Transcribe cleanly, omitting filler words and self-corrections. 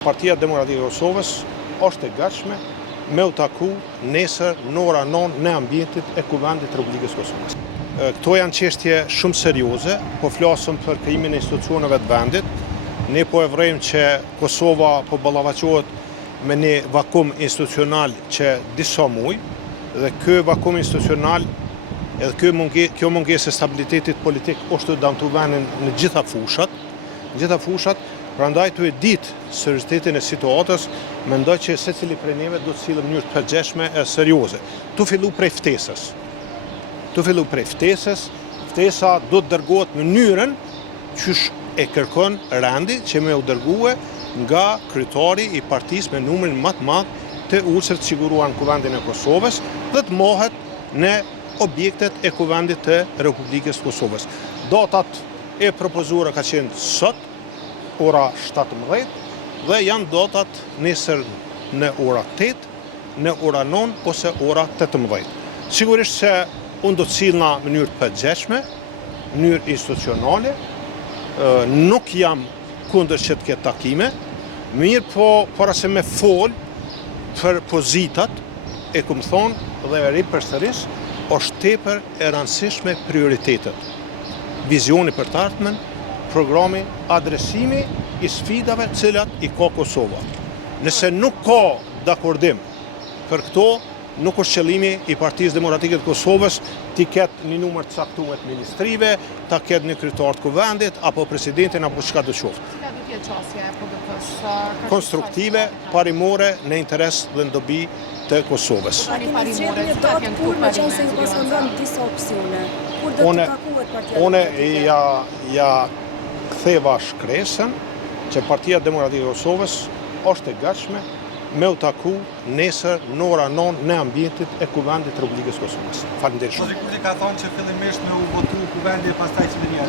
Partia Demokratike e Kosovës është e gatshme me u taku nesër në ora 9 në ambientit e Kuvendit të Republikës Kosovës. Këto janë çështje shumë serioze, po flasëm për krijimin e institucioneve të vendit. Ne po e vrejmë që Kosova po ballafaqohet me një vakum institucional që disa muaj dhe ky vakum institucional edhe kjo mungesë e stabilitetit politik është të damtu vendin në gjitha fushat. Prandaj të e ditë seriozitetin e situatës, mendoj që secili prej neve do të sillet në mënyrë të përgjithshme e serioze. Tu fillu prej ftesës, ftesa do të dërgohet në mënyrën qysh e kërkon rendi që me u dërgue nga kryetari i partisë me numrin më të madh të ulësve të siguruar në Kuvendin e Kosovës dhe të mohet në objektet e Kuvendit të Republikës Kosovës. Datat e propozuara ka qenë sot, ora 17 dhe janë datat nesër në ora 8, në ora 9 ose ora 18. Sigurisht se unë do të sillna në mënyrë të përgjithshme, në mënyrë institucionale, nuk jam kundër që të ketë takime, mirë po para se me fol për pozitat, e këmë thonë dhe e ri përsëris, është tepër e rëndësishme prioritetet. Vizioni për të ardhmen, programi, adresimi i sfidave cilat i ka Kosova. Nëse nuk ka dakordim për këto, nuk është qëllimi i Partisë Demokratike të Kosovës t'i ketë një numër të caktuar të ministrive, ta ketë një kryetar të kuvendit, apo presidentin, apo çka do qoftë. Konstruktive, parimore, në interes dhe në dobi të Kosovës. Une ja ktheva shkresën që Partia Demokratike e Kosovës është e gatshme me u taku nesër në ora 9 në ambientit e Kuvendit të Republikës Kosovës. Faleminderit shumë. Kurti ka thonë që fillimisht me u votu Kuvendi e pastaj qeveria.